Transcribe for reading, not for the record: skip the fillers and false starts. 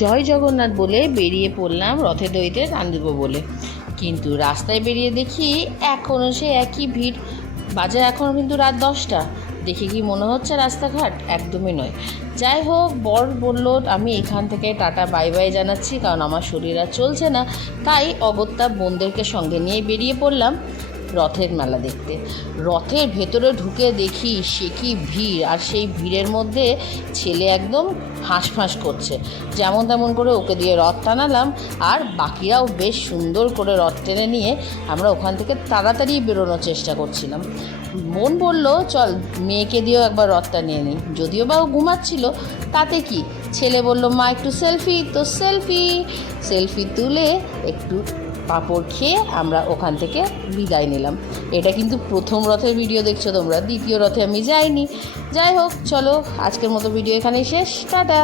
জয় জগন্নাথ বলে বেরিয়ে পড়লাম রথে দইতে টান দেবো বলে। কিন্তু রাস্তায় বেরিয়ে দেখি এখনও সে একই ভিড়। বাজে এখনও কিন্তু রাত 10টা। দেখে কি মনে হচ্ছে রাস্তাঘাট? একদমই নয়। যাই হোক, বর বলল আমি এখান থেকে টাটা বাই বাই জানাচ্ছি, কারণ আমার শরীর আর চলছে না। তাই অগত্যা বোনদেরকে সঙ্গে নিয়ে বেরিয়ে পড়লাম রথের মেলা দেখতে। রথের ভেতরে ঢুকে দেখি সে কি ভিড়, আর সেই ভিড়ের মধ্যে ছেলে একদম হাঁসফাঁস করছে। যেমন তেমন করে ওকে দিয়ে রথ টানালাম, আর বাকিরাও বেশ সুন্দর করে রথ টেনে নিয়ে আমরা ওখান থেকে তাড়াতাড়ি বেরোনোর চেষ্টা করছিলাম। বোন বলল চল মেয়েকে দিয়েও একবার রথটা নিয়ে নিই, যদিও বা ও ঘুমাচ্ছিল, তাতে কি। ছেলে বলল মা একটু সেলফি, তো সেলফি তুলে একটু পাঁপড় খেয়ে আমরা ওখান থেকে বিদায় নিলাম। এটা কিন্তু প্রথম রথের ভিডিও দেখছো তোমরা, দ্বিতীয় রথে আমি যাইনি। যাই হোক, চলো আজকের মতো ভিডিও এখানেই শেষ। টাটা।